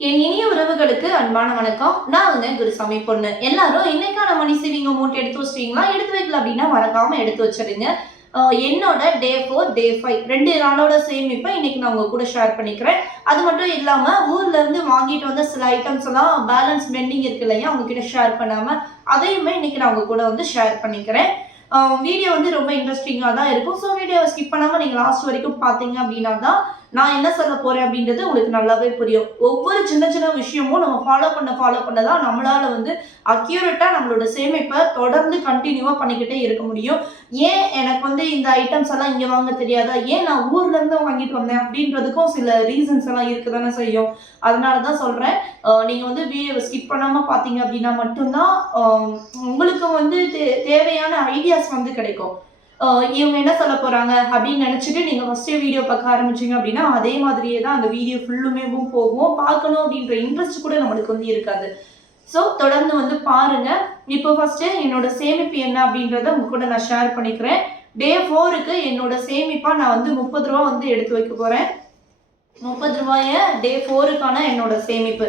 என் இனிய உறவுகளுக்கு அன்பான வணக்கம். நான் வந்து குருசாமி பொண்ணு. எல்லாரும் இன்னைக்கான மணி சேவிங் அமௌண்ட் எடுத்து வச்சிட்டீங்களா? எடுத்து வைக்கல அப்படின்னா மறக்காம எடுத்து வச்சிடுங்க. என்னோட டே ஃபோர் டே ஃபைவ் ரெண்டு நாளோட சேமிப்பை இன்னைக்கு நான் உங்க கூட ஷேர் பண்ணிக்கிறேன். அது மட்டும் இல்லாம ஊர்ல இருந்து வாங்கிட்டு வந்த சில ஐட்டம்ஸ் எல்லாம் பேலன்ஸ் பெண்டிங் இருக்கு இல்லையா? உங்ககிட்ட ஷேர் பண்ணாம அதையுமே இன்னைக்கு நான் உங்க கூட வந்து ஷேர் பண்ணிக்கிறேன். வீடியோ வந்து ரொம்ப இன்ட்ரெஸ்டிங்காக தான் இருக்கும். ஸோ வீடியோவை ஸ்கிப் பண்ணாமல் நீங்கள் லாஸ்ட் வரைக்கும் பார்த்தீங்க அப்படின்னா தான் நான் என்ன சொல்ல போகிறேன் அப்படின்றது உங்களுக்கு நல்லாவே புரியும். ஒவ்வொரு சின்ன சின்ன விஷயமும் நம்ம ஃபாலோ பண்ண ஃபாலோ பண்ண தான் நம்மளால் வந்து அக்யூரேட்டாக நம்மளோட சேமிப்பை தொடர்ந்து கண்டினியூவாக பண்ணிக்கிட்டே இருக்க முடியும். ஏன் எனக்கு வந்து இந்த ஐட்டம்ஸ் எல்லாம் இங்கே வாங்க தெரியாதா? ஏன் நான் ஊர்ல இருந்து வாங்கிட்டு வந்தேன் அப்படின்றதுக்கும் சில ரீசன்ஸ் எல்லாம் இருக்கு தானே செய்யும். அதனால தான் சொல்கிறேன் நீங்கள் வந்து வீடியோ ஸ்கிப் பண்ணாமல் பார்த்தீங்க அப்படின்னா மட்டும்தான் உங்களுக்கு வந்து தே- தேவையான ஐடியாஸ் வந்து கிடைக்கும். இவங்க என்ன சொல்ல போறாங்க அப்படின்னு நினைச்சிட்டு நீங்க ஃபர்ஸ்டே வீடியோ பார்க்க ஆரம்பிச்சிங்க அப்படின்னா அதே மாதிரியே தான் அந்த வீடியோ ஃபுல்லுமே போகும். பார்க்கணும் அப்படின்ற இன்ட்ரெஸ்ட் கூட நம்மளுக்கு வந்து இருக்காது. ஸோ தொடர்ந்து வந்து பாருங்க. இப்போ ஃபர்ஸ்ட்டு என்னோட சேமிப்பு என்ன அப்படின்றத உங்க கூட நான் ஷேர் பண்ணிக்கிறேன். டே ஃபோருக்கு என்னோட சேமிப்பாக நான் வந்து முப்பது ரூபா வந்து எடுத்து வைக்க போகிறேன் முப்பது ரூபாய டே ஃபோருக்கான என்னோட சேமிப்பு.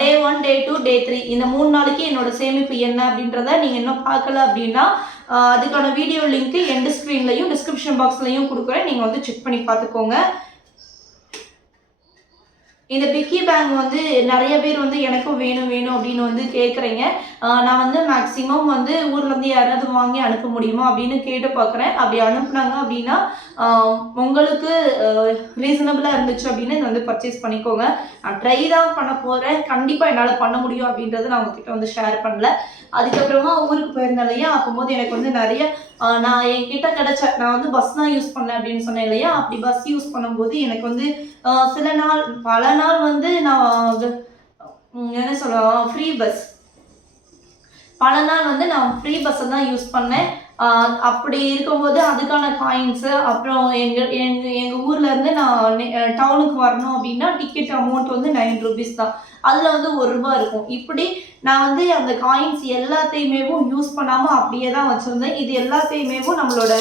Day one day two day three இந்த மூணு நாளைக்கு என்னோட சேமிப்பு என்ன அப்படின்றத நீங்கள் இன்னும் பார்க்கல அப்படின்னா அதுக்கான வீடியோ லிங்க் எண்ட் ஸ்க்ரீன்லையும் டிஸ்கிரிப்ஷன் பாக்ஸ்லையும் கொடுக்குறேன். நீங்கள் வந்து செக் பண்ணி பார்த்துக்கோங்க. இந்த பிக்கி பேங்க் வந்து நிறைய பேர் வந்து எனக்கும் வேணும் வேணும் அப்படின்னு வந்து கேட்குறீங்க நான் வந்து மேக்ஸிமம் வந்து ஊர்லேருந்து யாராவது வாங்கி அனுப்ப முடியுமா அப்படின்னு கேட்டு பார்க்குறேன் அப்படி அனுப்புனாங்க அப்படின்னா உங்களுக்கு ரீசனபிளாக இருந்துச்சு அப்படின்னு இதை வந்து பர்ச்சேஸ் பண்ணிக்கோங்க. நான் ட்ரை தான் பண்ண போகிறேன் கண்டிப்பாக என்னால் பண்ண முடியும் அப்படின்றத நான் உங்ககிட்ட வந்து ஷேர் பண்ணல. அதுக்கப்புறமா ஊருக்கு போயிருந்தேன் இல்லையா? அப்போது எனக்கு வந்து நிறைய நான் என்கிட்ட கிடச்ச நான் வந்து பஸ் தான் யூஸ் பண்ணேன் அப்படின்னு சொன்னேன் இல்லையா? அப்படி பஸ் யூஸ் பண்ணும்போது எனக்கு வந்து சில நாள் பல நாள் வந்து நான் என்ன சொல்லலாம் ஃப்ரீ பஸ் பல நாள் வந்து நான் ஃப்ரீ பஸ்ஸை தான் யூஸ் பண்ணேன். அப்படி இருக்கும்போது அதுக்கான காயின்ஸு அப்புறம் எங்கள் எங்கள் எங்கள் ஊர்லேருந்து நான் டவுனுக்கு வரணும் அப்படின்னா டிக்கெட் அமௌண்ட் வந்து நைன் ருபீஸ் தான். அதில் வந்து ஒரு ரூபா இருக்கும். இப்படி நான் வந்து அந்த காயின்ஸ் எல்லாத்தையுமேவும் யூஸ் பண்ணாமல் அப்படியே தான் வச்சுருந்தேன். இது எல்லாத்தையுமேவும் நம்மளோட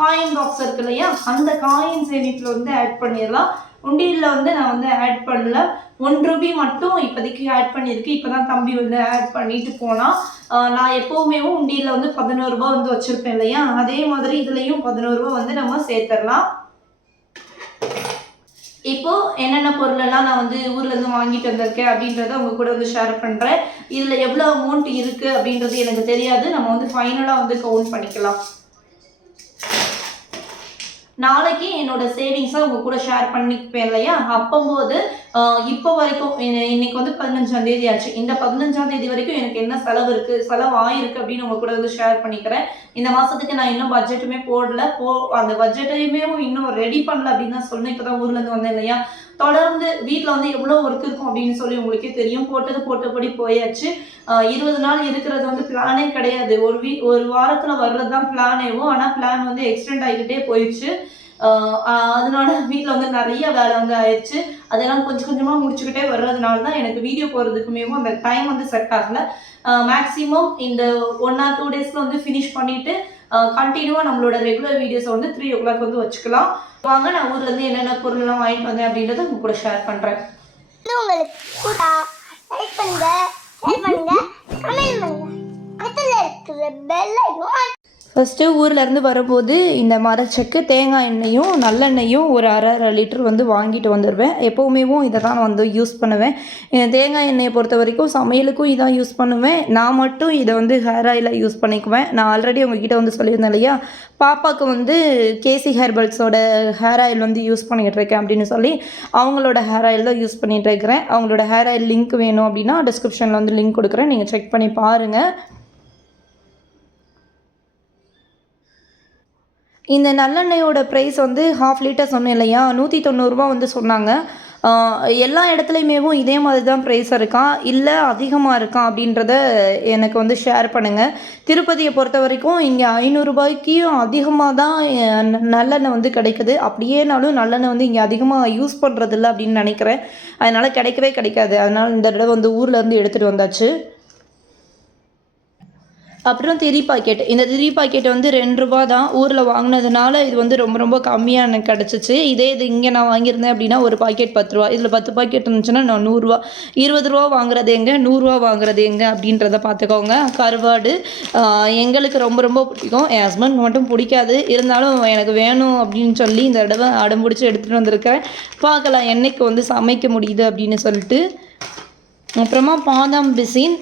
காயின் பாக்ஸ் இருக்கு இல்லையா? அந்த காயின் சேமிப்பில் வந்து ஆட் பண்ணிடலாம். உண்டியலில் வந்து நான் வந்து ஆட் பண்ணல. ஒன் ரூபி மட்டும் இப்போதைக்கு ஆட் பண்ணியிருக்கு. இப்போ தான் தம்பி வந்து ஆட் பண்ணிட்டு போனால் நான் எப்போவுமே உண்டியலில் வந்து பதினோரு ரூபா வந்து வச்சுருப்பேன் இல்லையா? அதே மாதிரி இதுலேயும் பதினோரு ரூபா வந்து நம்ம சேர்த்துடலாம். இப்போ என்னென்ன பொருளெல்லாம் நான் வந்து ஊர்லேருந்து வாங்கிட்டு வந்திருக்கேன் அப்படின்றத அவங்க கூட வந்து ஷேர் பண்ணுறேன் இதில் எவ்வளோ அமௌண்ட் இருக்குது அப்படின்றது எனக்கு தெரியாது. நம்ம வந்து ஃபைனலாக வந்து கவுண்ட் பண்ணிக்கலாம். நாளைக்கு என்னோட சேவிங்ஸை உங்க கூட ஷேர் பண்ணிப்பேன் இல்லையா? அப்போது இப்போ வரைக்கும் இன்னைக்கு வந்து பதினஞ்சாம் தேதி ஆச்சு. இந்த பதினஞ்சாம் தேதி வரைக்கும் எனக்கு என்ன செலவு இருக்கு செலவு ஆயிருக்கு அப்படின்னு உங்க கூட வந்து ஷேர் பண்ணிக்கிறேன். இந்த மாசத்துக்கு நான் இன்னும் பட்ஜெட்டுமே போடல. போ அந்த பட்ஜெட்டையுமே இன்னும் ரெடி பண்ணல அப்படின்னு தான் சொன்னேன். இப்போதான் ஊர்ல இருந்து வந்தேன் இல்லையா? தொடர்ந்து வீட்டில் வந்து எவ்வளோ ஒர்க் இருக்கும் அப்படின்னு சொல்லி உங்களுக்கே தெரியும். போட்டது போட்டபடி போயாச்சு. இருபது நாள் இருக்கிறது வந்து பிளானே கிடையாது. ஒரு வீ ஒரு வாரத்தில் வர்றது தான் பிளானேவும் ஆனால் பிளான் வந்து எக்ஸ்டெண்ட் ஆகிக்கிட்டே போயிடுச்சு. அதனால வீட்டில் வந்து நிறைய வேலை வந்து ஆயிடுச்சு அதெல்லாம் கொஞ்சம் கொஞ்சமாக முடிச்சுக்கிட்டே வர்றதுனால தான் எனக்கு வீடியோ போகிறதுக்குமே அந்த டைம் வந்து செட் ஆகலை. மேக்ஸிமம் இந்த ஒன் ஆர் டூ டேஸில் வந்து ஃபினிஷ் பண்ணிவிட்டு கண்டினியூவாக நம்மளோட ரெகுலர் வீடியோஸை வந்து த்ரீ ஓ கிளாக் வந்து வச்சுக்கலாம். வாங்க நான் ஊர்லேருந்து என்னென்ன பொருள்லாம் வாங்கிட்டு வந்தேன் அப்படின்றத உங்க கூட ஷேர் பண்ணுறேன் உங்களுக்கு லைக் பண்ணுங்க ஷேர் பண்ணுங்க கமெண்ட் பண்ணுங்க. இருக்கிற பெல் ஃபஸ்ட்டு ஊர்லேருந்து வரும்போது இந்த மரச்செக்கு தேங்காய் எண்ணெயும் நல்லெண்ணெயும் ஒரு அரை அரை லிட்டர் வந்து வாங்கிட்டு வந்துடுவேன் எப்போவுமேவும் இதை தான் நான் வந்து யூஸ் பண்ணுவேன். தேங்காய் எண்ணெயை பொறுத்த வரைக்கும் சமையலுக்கும் இதான் யூஸ் பண்ணுவேன். நான் மட்டும் இதை வந்து ஹேர் ஆயிலாக யூஸ் பண்ணிக்குவேன். நான் ஆல்ரெடி உங்ககிட்ட வந்து சொல்லியிருந்தேன் இல்லையா? பாப்பாவுக்கு வந்து கேசி ஹேர்பல்ஸோட ஹேர் ஆயில் வந்து யூஸ் பண்ணிகிட்டு இருக்கேன் அப்படின்னு சொல்லி அவங்களோட ஹேர் ஆயில் தான் யூஸ் பண்ணிகிட்டு இருக்கிறேன். அவங்களோட ஹேர் ஆயில் லிங்க் வேணும் அப்படின்னா டிஸ்கிரிப்ஷனில் வந்து லிங்க் கொடுக்குறேன். நீங்கள் செக் பண்ணி பாருங்கள் இந்த நல்லெண்ணெயோட ப்ரைஸ் வந்து ஹாஃப் லிட்டர் சொன்னேன் இல்லையா? நூற்றி தொண்ணூறுரூவா வந்து சொன்னாங்க. எல்லா இடத்துலையுமேவும் இதே மாதிரி தான் ப்ரைஸ் இருக்கா? இல்லை அதிகமாக இருக்கா? அப்படின்றத எனக்கு வந்து ஷேர் பண்ணுங்கள் திருப்பதியை பொறுத்த வரைக்கும் இங்கே ஐநூறுரூபாய்க்கும் அதிகமாக தான் நல்லெண்ணெய் வந்து கிடைக்குது. அப்படியேனாலும் நல்லெண்ணெய் வந்து இங்கே அதிகமாக யூஸ் பண்ணுறதில்ல அப்படின்னு நினைக்கிறேன். அதனால் கிடைக்கவே கிடைக்காது. அதனால் இந்த தடவை வந்து ஊர்லேருந்து எடுத்துகிட்டு வந்தாச்சு. அப்புறம் திரி பாக்கெட் இந்த திரி பாக்கெட் வந்து ரெண்டு ரூபா தான் ஊரில் வாங்கினதுனால இது வந்து ரொம்ப ரொம்ப கம்மியாக எனக்கு கிடச்சிச்சு. இதே இது இங்கே நான் வாங்கியிருந்தேன் அப்படின்னா ஒரு பாக்கெட் பத்து ரூபா. இதில் பத்து பாக்கெட் இருந்துச்சுன்னா நான் நூறுரூவா இருபது ரூபா வாங்குறது எங்கே? நூறுரூவா வாங்குறது எங்கே? அப்படின்றத பார்த்துக்கோங்க. கருவாடு எங்களுக்கு ரொம்ப ரொம்ப பிடிக்கும். என் ஹஸ்பண்ட் மட்டும் பிடிக்காது. இருந்தாலும் எனக்கு வேணும் அப்படின்னு சொல்லி இந்த தடவை அடம் பிடிச்சி எடுத்துகிட்டு வந்திருக்கிறேன் பார்க்கலாம் என்னைக்கு வந்து சமைக்க முடியுது அப்படின்னு சொல்லிட்டு. அப்புறமா பாதாம் பிசின்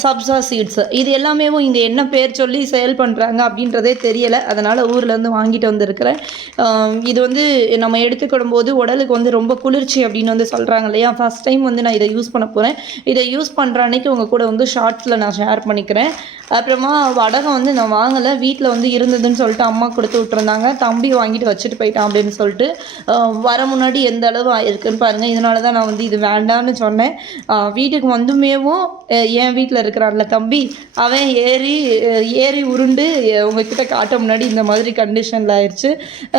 சப்ஸா சீட்ஸ். இது எல்லாமே இந்த என்ன பேர் சொல்லி சேல் பண்ணுறாங்க அப்படின்றதே தெரியலை. அதனால் ஊர்லேருந்து வாங்கிட்டு வந்திருக்கிறேன். இது வந்து நம்ம எடுத்துக்கிடும் போது உடலுக்கு வந்து ரொம்ப குளிர்ச்சி அப்படின்னு வந்து சொல்கிறாங்க இல்லையா? ஃபஸ்ட் டைம் வந்து நான் இதை யூஸ் பண்ண போகிறேன் இதை யூஸ் பண்ணுற அன்னைக்கு உங்கள் கூட வந்து ஷார்ட்ஸில் நான் ஷேர் பண்ணிக்கிறேன். அப்புறமா வடகம் வந்து நான் வாங்கலை. வீட்டில் வந்து இருந்ததுன்னு சொல்லிட்டு அம்மா கொடுத்து விட்டுருந்தாங்க. தம்பி வாங்கிட்டு வச்சுட்டு போயிட்டான் அப்படின்னு சொல்லிட்டு வர முன்னாடி எந்த அளவு இருக்குன்னு பாருங்கள் இதனால தான் நான் வந்து இது வேண்டாம்னு சொன்னேன். வீட்டுக்கு வந்துமேவும் என் வீட்டில் இருக்கிறான்ல தம்பி அவன் ஏறி ஏறி உருண்டு உங்ககிட்ட காட்ட முன்னாடி இந்த மாதிரி கண்டிஷனில் ஆயிடுச்சு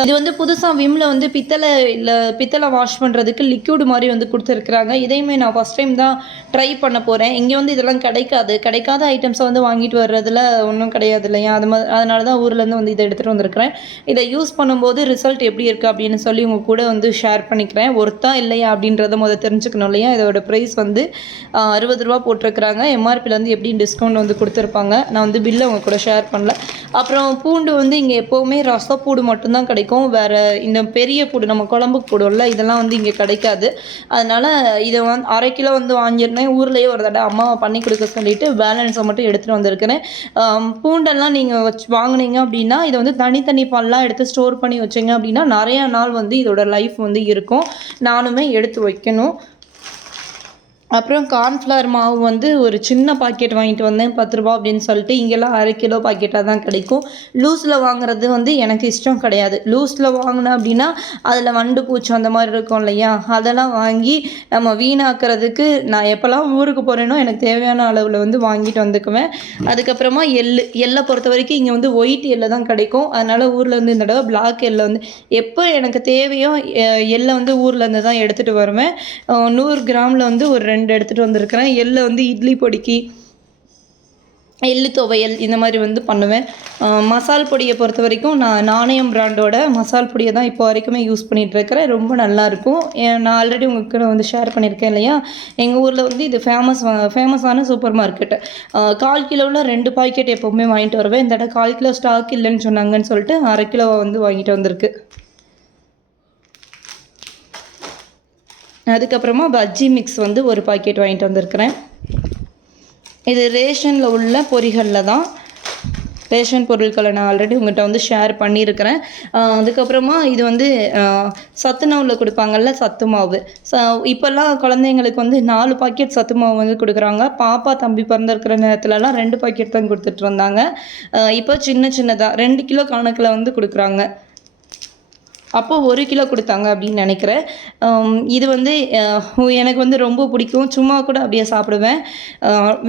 இது வந்து புதுசாக விம்மில் வந்து பித்தளை இல்லை பித்தளை வாஷ் பண்ணுறதுக்கு லிக்யூடு மாதிரி வந்து கொடுத்துருக்குறாங்க. இதையுமே நான் ஃபஸ்ட் டைம் தான் ட்ரை பண்ண போகிறேன் இங்கே வந்து இதெல்லாம் கிடைக்காது. கிடைக்காத ஐட்டம்ஸை வந்து வாங்கிட்டு வர்றதுல ஒன்றும் கிடையாது இல்லையா? அது மாதிரி அதனால தான் ஊர்லேருந்து வந்து இதை எடுத்துகிட்டு வந்திருக்கிறேன். இதை யூஸ் பண்ணும்போது ரிசல்ட் எப்படி இருக்குது அப்படின்னு சொல்லி உங்கள் கூட வந்து ஷேர் பண்ணிக்கிறேன். ஒர்த்தா இல்லையா அப்படின்றத முதல் தெரிஞ்சுக்கணும் இல்லையா? இதோட ப்ரைஸ் வந்து அறுபது ரூபா போட்டிருக்கிறாங்க எம்ஆர்பியில் வந்து எப்படி டிஸ்கவுண்ட் வந்து கொடுத்துருப்பாங்க. நான் வந்து பில்லை அவங்க கூட ஷேர் பண்ணல. அப்புறம் பூண்டு வந்து இங்கே எப்போவுமே ரசப்பூடு மட்டும்தான் கிடைக்கும். வேறு இந்த பெரிய பூடு நம்ம குழம்புக்கு போடுவோம்ல இதெல்லாம் வந்து இங்கே கிடைக்காது. அதனால் இதை வந்து அரை கிலோ வந்து வாங்கியிருந்தேன். ஊர்லேயே ஒரு தடவை அம்மாவை பண்ணி கொடுக்க சொல்லிட்டு பேலன்ஸை மட்டும் எடுத்துகிட்டு வந்திருக்கிறேன். பூண்டெல்லாம் நீங்கள் வச்சு வாங்குனீங்க அப்படின்னா இதை வந்து தனித்தனி பால்லாம் எடுத்து ஸ்டோர் பண்ணி வச்சிங்க அப்படின்னா நிறையா நாள் வந்து இதோட லைஃப் வந்து இருக்கும். நானுமே எடுத்து வைக்கணும். அப்புறம் கார்ன்ஃப்ளவர் மாவு வந்து ஒரு சின்ன பாக்கெட் வாங்கிட்டு வந்தேன் பத்து ரூபா அப்படின்னு சொல்லிட்டு. இங்கெல்லாம் அரை கிலோ பாக்கெட்டாக தான் கிடைக்கும். லூஸில் வாங்குறது வந்து எனக்கு இஷ்டம் கிடையாது. லூஸில் வாங்கினேன் அப்படின்னா அதில் வண்டு பூச்சி அந்த மாதிரி இருக்கும் இல்லையா? அதெல்லாம் வாங்கி நம்ம வீணாக்கிறதுக்கு நான் எப்போல்லாம் ஊருக்கு போகிறேனோ எனக்கு தேவையான அளவில் வந்து வாங்கிட்டு வந்துக்குவேன். அதுக்கப்புறமா எள்ளு எல்லை பொறுத்த வரைக்கும் இங்கே வந்து ஒயிட் எல்லை தான் கிடைக்கும். அதனால் ஊரில் வந்து இந்த தடவை பிளாக் எல்லை வந்து எப்போ எனக்கு தேவையோ எல்லை எள்ளை வந்து ஊர்லேருந்து தான் எடுத்துகிட்டு வருவேன். நூறு கிராமில் வந்து ஒரு ரெண்டு எடுத்துகிட்டு வந்திருக்கிறேன். எள்ளை வந்து இட்லி பொடிக்கு எள்ளு துவையல் இந்த மாதிரி வந்து பண்ணுவேன். மசால் பொடியை பொறுத்த வரைக்கும் நான் நாணயம் பிராண்டோட மசால் பொடியை தான் இப்போ வரைக்குமே யூஸ் பண்ணிகிட்ருக்கிறேன் ரொம்ப நல்லாயிருக்கும் நான் ஆல்ரெடி உங்களுக்கு வந்து ஷேர் பண்ணியிருக்கேன் இல்லையா? எங்கள் ஊரில் வந்து இது ஃபேமஸ் ஃபேமஸான சூப்பர் மார்க்கெட் கால் கிலோவில் ரெண்டு பாக்கெட் எப்போவுமே வாங்கிட்டு வருவேன். இந்த தடவை கால் கிலோ ஸ்டாக் இல்லைன்னு சொன்னாங்கன்னு சொல்லிட்டு அரை கிலோ வந்து வாங்கிட்டு வந்திருக்கு. அதுக்கப்புறமா பஜ்ஜி மிக்ஸ் வந்து ஒரு பாக்கெட் வாங்கிட்டு வந்திருக்கிறேன். இது ரேஷனில் உள்ள பொரிகளில் தான். ரேஷன் பொருட்களை நான் ஆல்ரெடி உங்கள்கிட்ட வந்து ஷேர் பண்ணியிருக்கிறேன். அதுக்கப்புறமா இது வந்து சத்துணவில் கொடுப்பாங்கல்ல சத்து மாவு. ச இப்போல்லாம் குழந்தைங்களுக்கு வந்து நாலு பாக்கெட் சத்து மாவு வந்து கொடுக்குறாங்க. பாப்பா தம்பி பிறந்திருக்கிற நேரத்துலலாம் ரெண்டு பாக்கெட் தான் கொடுத்துட்டு இருந்தாங்க. இப்போ சின்ன சின்னதாக ரெண்டு கிலோ கணக்கில் வந்து கொடுக்குறாங்க. அப்போ ஒரு கிலோ கொடுத்தாங்க அப்படின்னு நினைக்கிறேன். இது வந்து எனக்கு வந்து ரொம்ப பிடிக்கும். சும்மா கூட அப்படியே சாப்பிடுவேன்.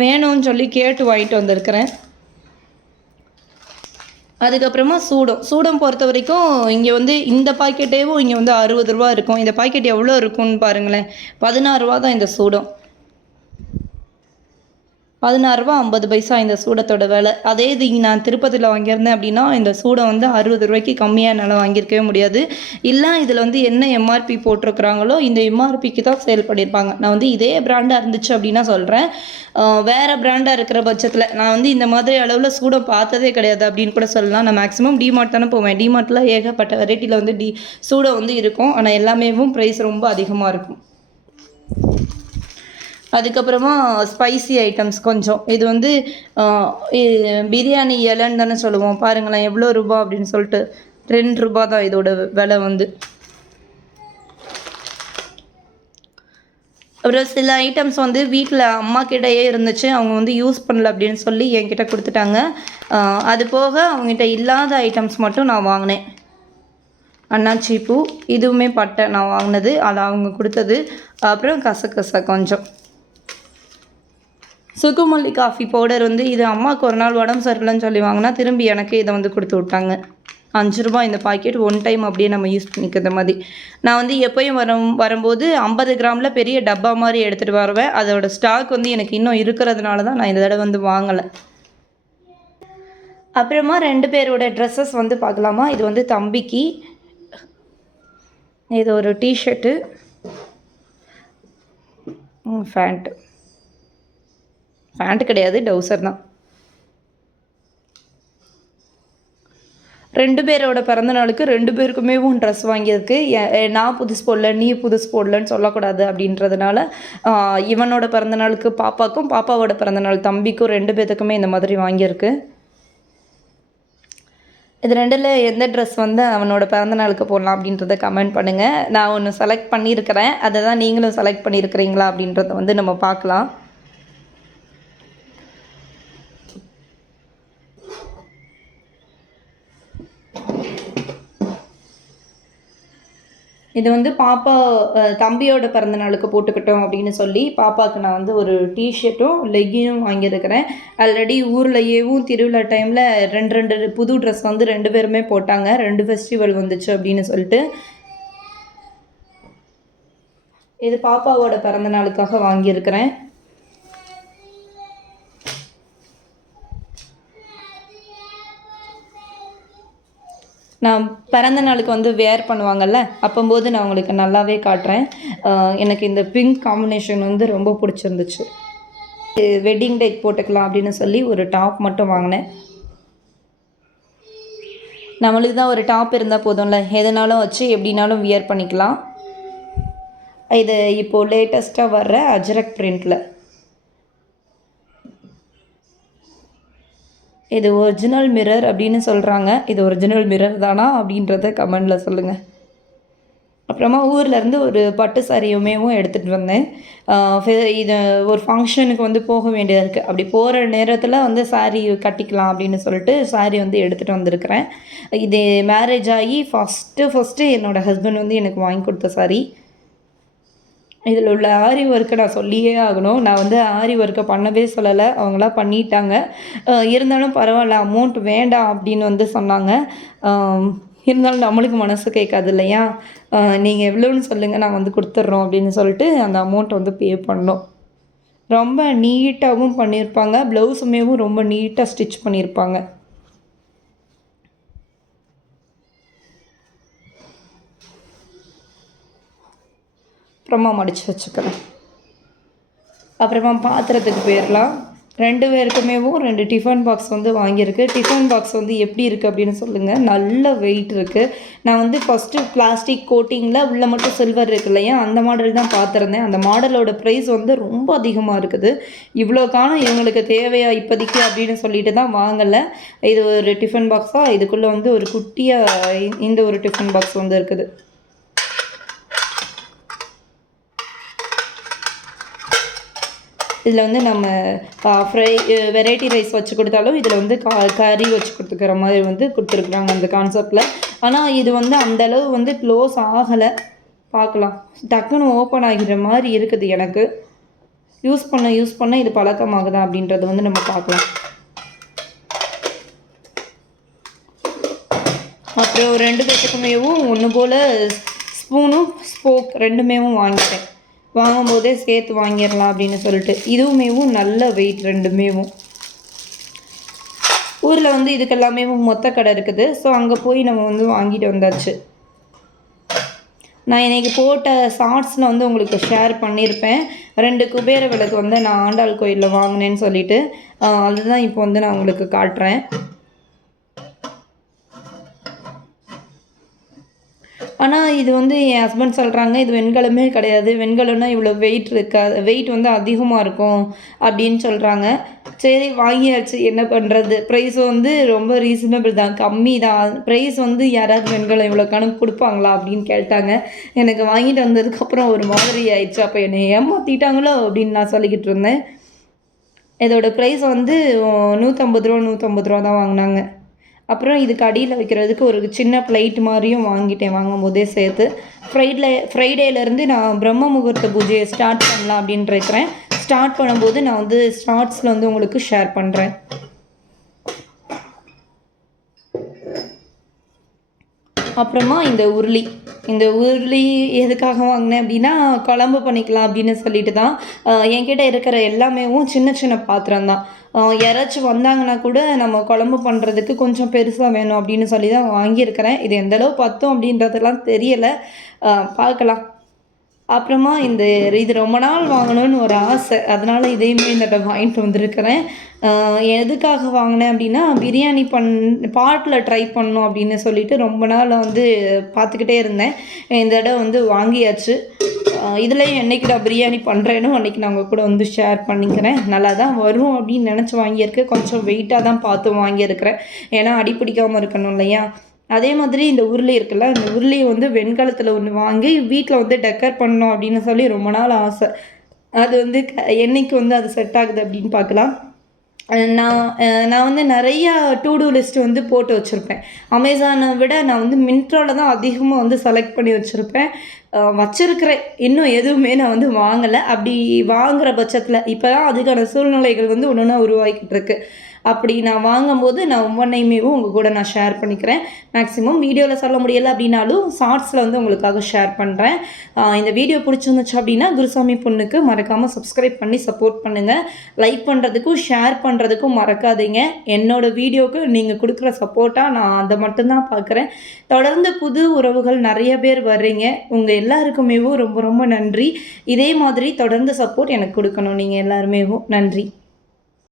வேணும்னு சொல்லி கேட்டு வாங்கிட்டு வந்திருக்கிறேன். அதுக்கப்புறமா சூடம். சூடம் பொறுத்த வரைக்கும் இங்கே வந்து இந்த பாக்கெட்டேவும் இங்கே வந்து அறுபது ரூபா இருக்கும். இந்த பாக்கெட் எவ்வளோ இருக்கும்னு பாருங்களேன். பதினாறு ரூபா தான் இந்த சூடம். பதினாறு ரூபா ஐம்பது பைசா இந்த சூடத்தோட விலை. அதே இது நான் திருப்பதியில் வாங்கியிருந்தேன் அப்படின்னா இந்த சூடை வந்து அறுபது ரூபாய்க்கு கம்மியாக என்னால் வாங்கியிருக்கவே முடியாது. இல்லை இதில் வந்து என்ன எம்ஆர்பி போட்டிருக்கிறாங்களோ இந்த எம்ஆர்பிக்கு தான் சேல் பண்ணியிருப்பாங்க. நான் வந்து இதே பிராண்டாக இருந்துச்சு அப்படின்னா சொல்கிறேன் வேறு பிராண்டாக இருக்கிற பட்சத்தில் நான் வந்து இந்த மாதிரி அளவில் சூடம் பார்த்ததே கிடையாது அப்படின்னு கூட சொல்லலாம். நான் மேக்ஸிமம் டிமார்ட் தானே போவேன். டிமார்ட்டில் ஏகப்பட்ட வெரைட்டியில் வந்து டி சூடம் வந்து இருக்கும். ஆனால் எல்லாமேவும் ப்ரைஸ் ரொம்ப அதிகமாக இருக்கும். அதுக்கப்புறமா ஸ்பைசி ஐட்டம்ஸ் கொஞ்சம். இது வந்து பிரியாணி இலைன்னு தானே சொல்லுவோம். பாருங்களேன் எவ்வளோ ரூபா அப்படின்னு சொல்லிட்டு ரெண்டு ரூபா தான் இதோட விலை வந்து. அப்புறம் சில ஐட்டம்ஸ் வந்து வீட்டில் அம்மா கிட்டேயே இருந்துச்சு. அவங்க வந்து யூஸ் பண்ணல அப்படின்னு சொல்லி என்கிட்ட கொடுத்துட்டாங்க. அது போக அவங்ககிட்ட இல்லாத ஐட்டம்ஸ் மட்டும் நான் வாங்கினேன். அண்ணாச்சி பூ இதுவுமே பட்டை நான் வாங்கினது. அது அவங்க கொடுத்தது. அப்புறம் கசகசா கொஞ்சம். சுகுமல்லி காஃபி பவுடர் வந்து இது அம்மாவுக்கு ஒரு நாள் உடம்பு சரியில்லைன்னு சொல்லி வாங்கினா திரும்பி எனக்கு இதை வந்து கொடுத்து விட்டாங்க. அஞ்சு ரூபாய் இந்த பாக்கெட் ஒன் டைம் அப்படியே நம்ம யூஸ் பண்ணிக்கிற மாதிரி. நான் வந்து எப்போயும் வரும் வரும்போது ஐம்பது கிராமில் பெரிய டப்பா மாதிரி எடுத்துகிட்டு வருவேன். அதோட ஸ்டாக் வந்து எனக்கு இன்னும் இருக்கிறதுனால தான் நான் இந்த தடவை வந்து வாங்கலை. அப்புறமா ரெண்டு பேரோட ட்ரெஸ்ஸஸ் வந்து பார்க்கலாமா? இது வந்து தம்பிக்கு. இது ஒரு டிஷர்ட்டு ஃபேண்ட்டு பேண்ட் கிடையாது டவுசர் தான். ரெண்டு பேரோட பிறந்த நாளுக்கு ரெண்டு பேருக்குமே ட்ரெஸ் வாங்கியிருக்கு. நான் புதுசு போடல நீ புதுசு போடலன்னு சொல்லக்கூடாது அப்படின்றதுனால இவனோட பிறந்த நாளுக்கு பாப்பாக்கும் பாப்பாவோட பிறந்த நாள் தம்பிக்கும் ரெண்டு பேத்துக்குமே இந்த மாதிரி வாங்கியிருக்கு. இது ரெண்டில் எந்த ட்ரெஸ் வந்து அவனோட பிறந்த நாளுக்கு போடலாம் அப்படின்றத கமெண்ட் பண்ணுங்கள் நான் ஒன்று செலக்ட் பண்ணியிருக்கிறேன். அதை தான் நீங்களும் செலக்ட் பண்ணியிருக்கிறீங்களா அப்படின்றத வந்து நம்ம பார்க்கலாம். இது வந்து பாப்பா தம்பியோட பிறந்த நாளுக்கு போட்டுக்கிட்டோம் அப்படின்னு சொல்லி பாப்பாவுக்கு நான் வந்து ஒரு டிஷர்ட்டும் லெகினும் வாங்கியிருக்கிறேன். ஆல்ரெடி ஊர்லேயேவும் திருவிழா டைமில் ரெண்டு ரெண்டு புது ட்ரெஸ் வந்து ரெண்டு பேருமே போட்டாங்க. ரெண்டு ஃபெஸ்டிவல் வந்துச்சு அப்படின்னு சொல்லிட்டு. இது பாப்பாவோட பிறந்த நாளுக்காக வாங்கியிருக்கிறேன். நான் பிறந்த நாளுக்கு வந்து வேர் பண்ணுவாங்கல்ல அப்போம்போது நான் உங்களுக்கு நல்லாவே காட்டுறேன். எனக்கு இந்த பிங்க் காம்பினேஷன் வந்து ரொம்ப பிடிச்சிருந்துச்சு. வெட்டிங் டேக் போட்டுக்கலாம் அப்படின்னு சொல்லி ஒரு டாப் மட்டும் வாங்கினேன். நம்மளுக்கு தான் ஒரு டாப் இருந்தால் போதும்ல எதனாலும் வச்சு எப்படினாலும் வியர் பண்ணிக்கலாம். இது இப்போது லேட்டஸ்ட்டாக வர்ற அஜரக் பிரிண்டில் இது ஒரிஜினல் மிரர் அப்படின்னு சொல்கிறாங்க இது ஒரிஜினல் மிரர் தானா அப்படின்றத கமெண்டில் சொல்லுங்கள் அப்புறமா ஊர்லேருந்து ஒரு பட்டு சாரியுமேவும் எடுத்துகிட்டு வந்தேன். இது ஒரு ஃபங்க்ஷனுக்கு வந்து போக வேண்டியதாக இருக்குது அப்படி போகிற நேரத்தில் வந்து saree கட்டிக்கலாம் அப்படின்னு சொல்லிட்டு saree வந்து எடுத்துகிட்டு வந்திருக்கிறேன். இது மேரேஜ் ஆகி ஃபஸ்ட்டு ஃபஸ்ட்டு என்னோடய ஹஸ்பண்ட் வந்து எனக்கு வாங்கி கொடுத்த saree. இதில் உள்ள ஆரி ஒர்க்கை நான் சொல்லியே ஆகணும். நான் வந்து ஆரி ஒர்க்கை பண்ணவே சொல்லலை. அவங்களாம் பண்ணிட்டாங்க. இருந்தாலும் பரவாயில்ல அமௌண்ட் வேண்டாம் அப்படின்னு வந்து சொன்னாங்க. இருந்தாலும் நம்மளுக்கு மனசு கேட்காது இல்லையா? நீங்கள் எவ்வளோன்னு சொல்லுங்கள் நான் வந்து கொடுத்துட்றோம் அப்படின்னு சொல்லிட்டு அந்த அமௌண்ட் வந்து பே பண்ணோம். ரொம்ப நீட்டாகவும் பண்ணியிருப்பாங்க. ப்ளவுஸுமேவும் ரொம்ப நீட்டாக ஸ்டிச் பண்ணியிருப்பாங்க. அப்புறமா மடித்து வச்சுக்கிறேன் அப்புறமா பாத்திரத்துக்கு போயிடலாம் ரெண்டு பேருக்குமேவும் ரெண்டு டிஃபன் பாக்ஸ் வந்து வாங்கியிருக்கு. டிஃபன் பாக்ஸ் வந்து எப்படி இருக்குது அப்படின்னு சொல்லுங்கள் நல்ல வெயிட் இருக்குது நான் வந்து ஃபஸ்ட்டு பிளாஸ்டிக் கோட்டிங்கில் உள்ளே மட்டும் சில்வர் இருக்கு இல்லையா? அந்த மாடல் தான் பார்த்துருந்தேன் அந்த மாடலோட ப்ரைஸ் வந்து ரொம்ப அதிகமாக இருக்குது. இவ்வளோ காலம் இவங்களுக்கு தேவையா இப்போதைக்கு அப்படின்னு சொல்லிட்டு தான் வாங்கலை. இது ஒரு டிஃபன் பாக்ஸாக இதுக்குள்ளே வந்து ஒரு குட்டியாக இந்த ஒரு டிஃபன் பாக்ஸ் வந்து இருக்குது. இதில் வந்து நம்ம ஃப்ரை வெரைட்டி ரைஸ் வச்சு கொடுத்தாலும் இதில் வந்து கா கறி வச்சு கொடுத்துக்கிற மாதிரி வந்து கொடுத்துருக்குறாங்க அந்த கான்செப்டில் ஆனால் இது வந்து அந்தளவு வந்து க்ளோஸ் ஆகலை. பார்க்கலாம். டக்குன்னு ஓப்பன் ஆகிற மாதிரி இருக்குது எனக்கு. யூஸ் பண்ண யூஸ் பண்ண இது பழக்கமாகுதா அப்படின்றத வந்து நம்ம பார்க்கலாம். அப்புறம் ரெண்டு பேத்துக்குமேவும் ஒன்று போல் ஸ்பூனும் ஸ்போக் ரெண்டுமேவும் வாங்கிட்டேன். வாங்கும்போதே சேர்த்து வாங்கிடலாம் அப்படின்னு சொல்லிட்டு இதுவுமேவும் நல்ல வெயிட் ரெண்டுமேவும். ஊரில் வந்து இதுக்கெல்லாமே மொத்த கடை இருக்குது. ஸோ அங்கே போய் நம்ம வந்து வாங்கிட்டு வந்தாச்சு. நான் இன்றைக்கி போட்ட ஷார்ட்ஸில் வந்து உங்களுக்கு ஷேர் பண்ணியிருப்பேன் ரெண்டு குபேர விளக்கு வந்து நான் ஆண்டாள் கோயிலில் வாங்கினேன்னு சொல்லிட்டு அதுதான் இப்போ வந்து நான் உங்களுக்கு காட்டுறேன். ஆனால் இது வந்து என் ஹஸ்பண்ட் சொல்கிறாங்க இது வெண்கலமே கிடையாது. வெண்கலம்னா இவ்வளோ வெயிட் இருக்காது வெயிட் வந்து அதிகமாக இருக்கும் அப்படின்னு சொல்கிறாங்க சரி வாங்கியாச்சு. என்ன பண்ணுறது ப்ரைஸ் வந்து ரொம்ப ரீசனபிள் தான். கம்மி தான். ப்ரைஸ் வந்து யாராவது வெண்கலம் இவ்வளோ கணக்கு கொடுப்பாங்களா அப்படின்னு கேட்டாங்க. எனக்கு வாங்கிட்டு வந்ததுக்கப்புறம் ஒரு மாதிரி ஆயிடுச்சு. அப்போ என்னை ஏமாற்றிட்டாங்களோ அப்படின்னு நான் சொல்லிக்கிட்டு இருந்தேன். இதோட ப்ரைஸ் வந்து நூற்றம்பது ரூபா நூற்றம்பது ரூபா தான் வாங்கினாங்க. அப்புறம் இதுக்கு அடியில் வைக்கிறதுக்கு ஒரு சின்ன பிளேட் மாதிரியும் வாங்கிட்டேன் வாங்கும் போதே சேர்த்து. ஃப்ரைடே ஃப்ரைடேலேருந்து நான் பிரம்ம முகூர்த்த பூஜையை ஸ்டார்ட் பண்ணலாம் அப்படின்ட்டு இருக்கிறேன் ஸ்டார்ட் பண்ணும்போது நான் வந்து ஸ்டார்ட்ஸில் வந்து உங்களுக்கு ஷேர் பண்ணுறேன் அப்புறமா இந்த உருளி. இந்த உருளி எதுக்காக வாங்கினேன் அப்படின்னா குழம்பு பண்ணிக்கலாம் அப்படின்னு சொல்லிட்டு தான். என்கிட்ட இருக்கிற எல்லாமேவும் சின்ன சின்ன பாத்திரம் தான். யாராச்சும் வந்தாங்கன்னா கூட நம்ம குழம்பு பண்ணுறதுக்கு கொஞ்சம் பெருசாக வேணும் அப்படின்னு சொல்லி தான் வாங்கியிருக்கிறேன். இது எந்த அளவு பத்தும் அப்படின்றதெல்லாம் தெரியலை. பார்க்கலாம். அப்புறமா இந்த இது ரொம்ப நாள் வாங்கணும்னு ஒரு ஆசை. அதனால் இதையுமே இந்த தடவை வாங்கிட்டு வந்திருக்கிறேன். எதுக்காக வாங்கினேன் அப்படின்னா பிரியாணி பண் பாட்டில் ட்ரை பண்ணணும் அப்படின்னு சொல்லிட்டு ரொம்ப நாள் வந்து பார்த்துக்கிட்டே இருந்தேன். இந்த தடவை வந்து வாங்கியாச்சு. இதுலேயும் என்னைக்கு நான் பிரியாணி பண்ணுறேனோ அன்றைக்கி நான் உங்கள் கூட வந்து ஷேர் பண்ணிக்கிறேன். நல்லா தான் வரும் அப்படின்னு நினச்சி வாங்கியிருக்கேன். கொஞ்சம் வெயிட்டாக தான் பார்த்து வாங்கியிருக்கிறேன். ஏன்னா அடி பிடிக்காமல் இருக்கணும் இல்லையா? அதே மாதிரி இந்த உருளி இருக்குல்ல இந்த உருளியை வந்து வெண்கலத்தில் ஒன்று வாங்கி வீட்டில் வந்து டெக்கர் பண்ணணும் அப்படின்னு சொல்லி ரொம்ப நாள் ஆசை. அது வந்து க- என்னைக்கு வந்து அது செட் ஆகுது அப்படின்னு பார்க்கலாம். நான் நான் வந்து நிறையா டூ டூ லிஸ்ட் வந்து போட்டு வச்சுருப்பேன். அமேசானை விட நான் வந்து மின்ட்ராவில் தான் அதிகமாக வந்து செலக்ட் பண்ணி வச்சுருப்பேன். வச்சுருக்கிறேன். இன்னும் எதுவுமே நான் வந்து வாங்கலை. அப்படி வாங்குற பட்சத்தில் இப்போ தான் அதுக்கான சூழ்நிலைகள் வந்து ஒன்று ஒன்றா உருவாக்கிட்டு இருக்குது அப்படி நான் வாங்கும்போது நான் ஒவ்வொன்றையுமே உங்கள் கூட நான் ஷேர் பண்ணிக்கிறேன். மேக்ஸிமம் வீடியோவில் சொல்ல முடியலை அப்படின்னாலும் ஷார்ட்ஸில் வந்து உங்களுக்காக ஷேர் பண்ணுறேன் இந்த வீடியோ பிடிச்சிருந்துச்சு அப்படின்னா குருசாமி பொண்ணுக்கு மறக்காமல் சப்ஸ்கிரைப் பண்ணி சப்போர்ட் பண்ணுங்கள் லைக் பண்ணுறதுக்கும் ஷேர் பண்ணுறதுக்கும் மறக்காதீங்க. என்னோட வீடியோவுக்கு நீங்கள் கொடுக்குற சப்போர்ட்டாக நான் அதை மட்டும்தான் பார்க்குறேன். தொடர்ந்து புது உறவுகள் நிறைய பேர் வர்றீங்க. உங்கள் எல்லாருக்குமேவும் ரொம்ப ரொம்ப நன்றி. இதே மாதிரி தொடர்ந்து சப்போர்ட் எனக்கு கொடுக்கணும். நீங்கள் எல்லாருமேவும் நன்றி.